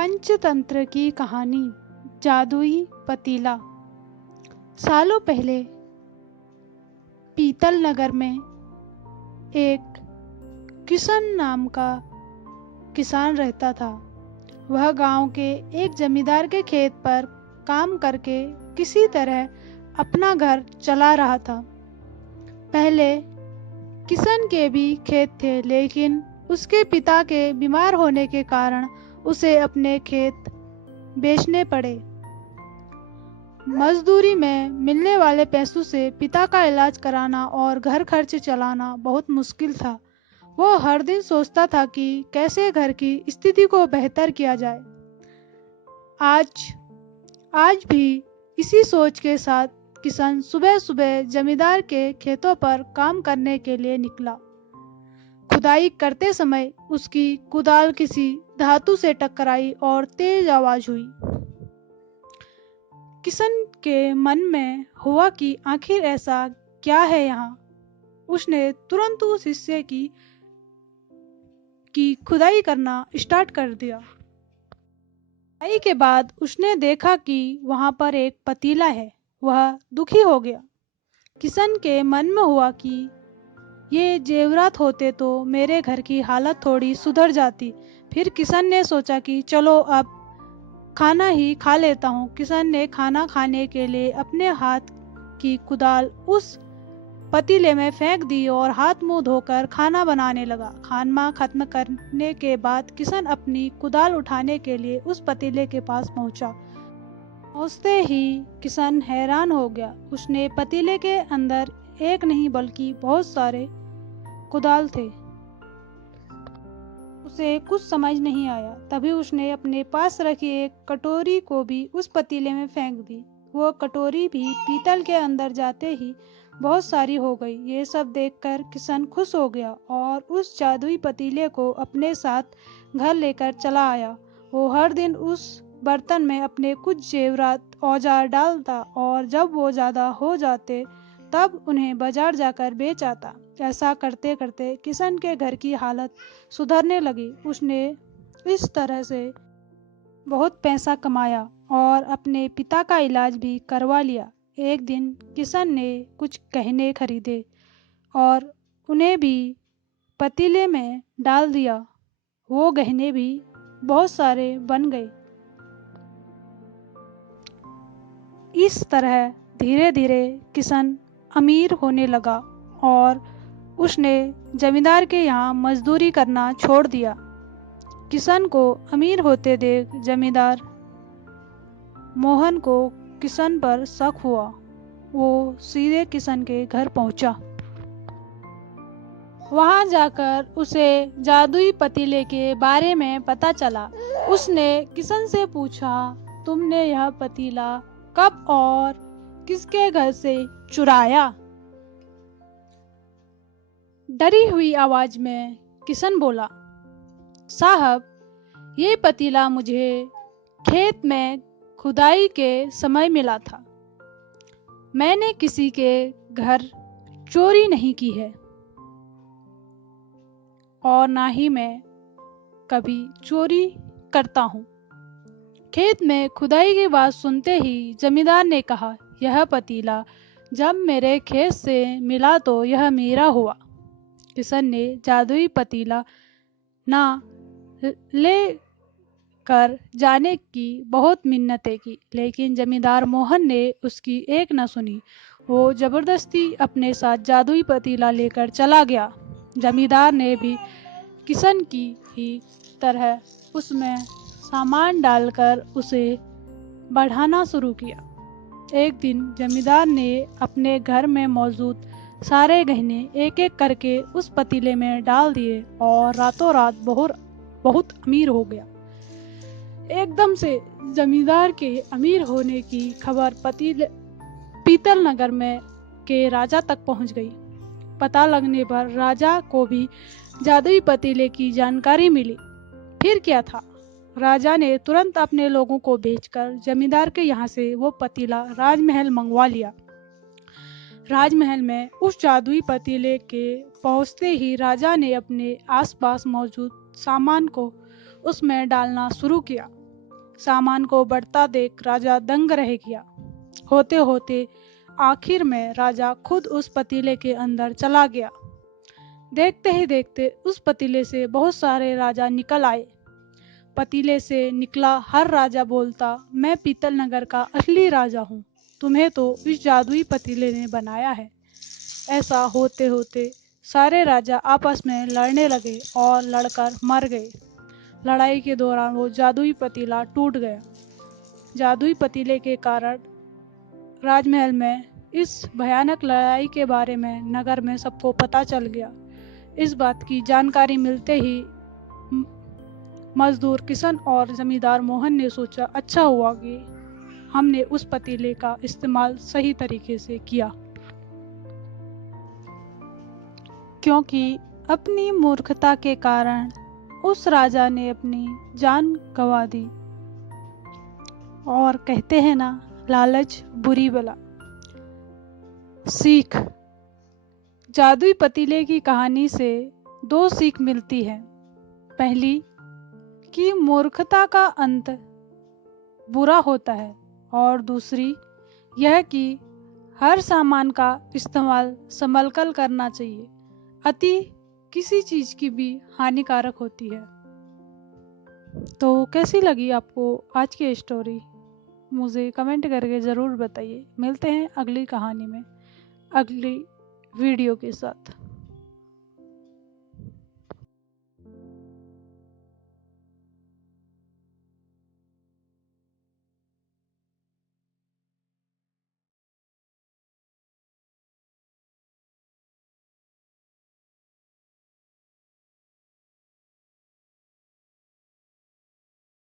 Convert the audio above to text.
पंचतंत्र की कहानी जादुई पतीला। सालों पहले पीतल नगर में एक किशन नाम का किसान रहता था। वह गांव के एक जमींदार के खेत पर काम करके किसी तरह अपना घर चला रहा था। पहले किशन के भी खेत थे, लेकिन उसके पिता के बीमार होने के कारण उसे अपने खेत बेचने पड़े। मजदूरी में मिलने वाले पैसों से पिता का इलाज कराना और घर खर्च चलाना बहुत मुश्किल था। वो हर दिन सोचता था कि कैसे घर की स्थिति को बेहतर किया जाए। आज भी इसी सोच के साथ किशन सुबह सुबह जमींदार के खेतों पर काम करने के लिए निकला। खुदाई करते समय उसकी कुदाल किसी धातु से टकराई और तेज आवाज हुई। किशन के मन में हुआ कि आखिर ऐसा क्या है यहाँ। उसने तुरंत उस हिस्से की खुदाई करना स्टार्ट कर दिया। खुदाई के बाद उसने देखा कि वहां पर एक पतीला है। वह दुखी हो गया। किशन के मन में हुआ कि ये जेवरात होते तो मेरे घर की हालत थोड़ी सुधर जाती। फिर किशन ने सोचा कि चलो अब खाना ही खा लेता हूँ। किशन ने खाना खाने के लिए अपने हाथ की कुदाल उस पतीले में फेंक दी और हाथ मुंह धोकर खाना बनाने लगा। खाना खत्म करने के बाद किशन अपनी कुदाल उठाने के लिए उस पतीले के पास पहुंचा। पहुंचते ही किशन हैरान हो गया। उसने पतीले के अंदर एक नहीं बल्कि बहुत सारे कुदाल थे। उसे कुछ समझ नहीं आया। तभी उसने अपने पास रखी एक कटोरी को भी उस पतीले में फेंक दी। वो कटोरी भी पीतल के अंदर जाते ही बहुत सारी हो गई। ये सब देखकर किशन खुश हो गया और उस जादुई पतीले को अपने साथ घर लेकर चला आया। वो हर दिन उस बर्तन में अपने कुछ जेवरात औजार डालता और जब वो ज्यादा हो जाते तब उन्हें बाजार जाकर बेच आता। ऐसा करते करते किशन के घर की हालत सुधरने लगी। उसने इस तरह से बहुत पैसा कमाया और अपने पिता का इलाज भी करवा लिया। एक दिन किशन ने कुछ गहने खरीदे और उन्हें भी पतीले में डाल दिया। वो गहने भी बहुत सारे बन गए। इस तरह धीरे धीरे किशन अमीर होने लगा और उसने जमींदार के यहाँ मजदूरी करना छोड़ दिया। किशन को अमीर होते देख जमींदार मोहन को किशन पर शक हुआ। वो सीधे किशन के घर पहुंचा। वहां जाकर उसे जादुई पतीले के बारे में पता चला। उसने किशन से पूछा, तुमने यह पतीला कब और किसके घर से चुराया? डरी हुई आवाज में किशन बोला, साहब, ये पतीला मुझे खेत में खुदाई के समय मिला था। मैंने किसी के घर चोरी नहीं की है और ना ही मैं कभी चोरी करता हूँ। खेत में खुदाई की बात सुनते ही जमींदार ने कहा, यह पतीला जब मेरे खेत से मिला तो यह मेरा हुआ। किशन ने जादुई पतीला ना ले कर जाने की बहुत मिन्नतें की, लेकिन जमींदार मोहन ने उसकी एक न सुनी। वो जबरदस्ती अपने साथ जादुई पतीला लेकर चला गया। जमींदार ने भी किशन की ही तरह उसमें सामान डालकर उसे बढ़ाना शुरू किया। एक दिन जमींदार ने अपने घर में मौजूद सारे गहने एक एक करके उस पतीले में डाल दिए और रातों रात बहुत अमीर हो गया। एकदम से जमींदार के अमीर होने की खबर पीतल नगर में के राजा तक पहुंच गई। पता लगने पर राजा को भी जादुई पतीले की जानकारी मिली। फिर क्या था? राजा ने तुरंत अपने लोगों को भेजकर जमींदार के यहाँ से वो पतीला राजमहल मंगवा लिया। राजमहल में उस जादुई पतीले के पहुंचते ही राजा ने अपने आसपास मौजूद सामान को उसमें डालना शुरू किया। सामान को बढ़ता देख राजा दंग रह गया। होते होते आखिर में राजा खुद उस पतीले के अंदर चला गया। देखते ही देखते उस पतीले से बहुत सारे राजा निकल आए। पतीले से निकला हर राजा बोलता, मैं पीतल नगर का असली राजा हूँ, तुम्हें तो इस जादुई पतीले ने बनाया है। ऐसा होते होते सारे राजा आपस में लड़ने लगे और लड़कर मर गए। लड़ाई के दौरान वो जादुई पतीला टूट गया। जादुई पतीले के कारण राजमहल में इस भयानक लड़ाई के बारे में नगर में सबको पता चल गया। इस बात की जानकारी मिलते ही मजदूर किशन और जमींदार मोहन ने सोचा, अच्छा हुआ कि हमने उस पतीले का इस्तेमाल सही तरीके से किया, क्योंकि अपनी मूर्खता के कारण उस राजा ने अपनी जान गंवा दी। और कहते हैं ना, लालच बुरी बला। सीख। जादुई पतीले की कहानी से 2 सीख मिलती है। पहली कि मूर्खता का अंत बुरा होता है, और दूसरी यह कि हर सामान का इस्तेमाल संभलकर करना चाहिए। अति किसी चीज़ की भी हानिकारक होती है। तो कैसी लगी आपको आज की स्टोरी? मुझे कमेंट करके ज़रूर बताइए। मिलते हैं अगली कहानी में, अगली वीडियो के साथ।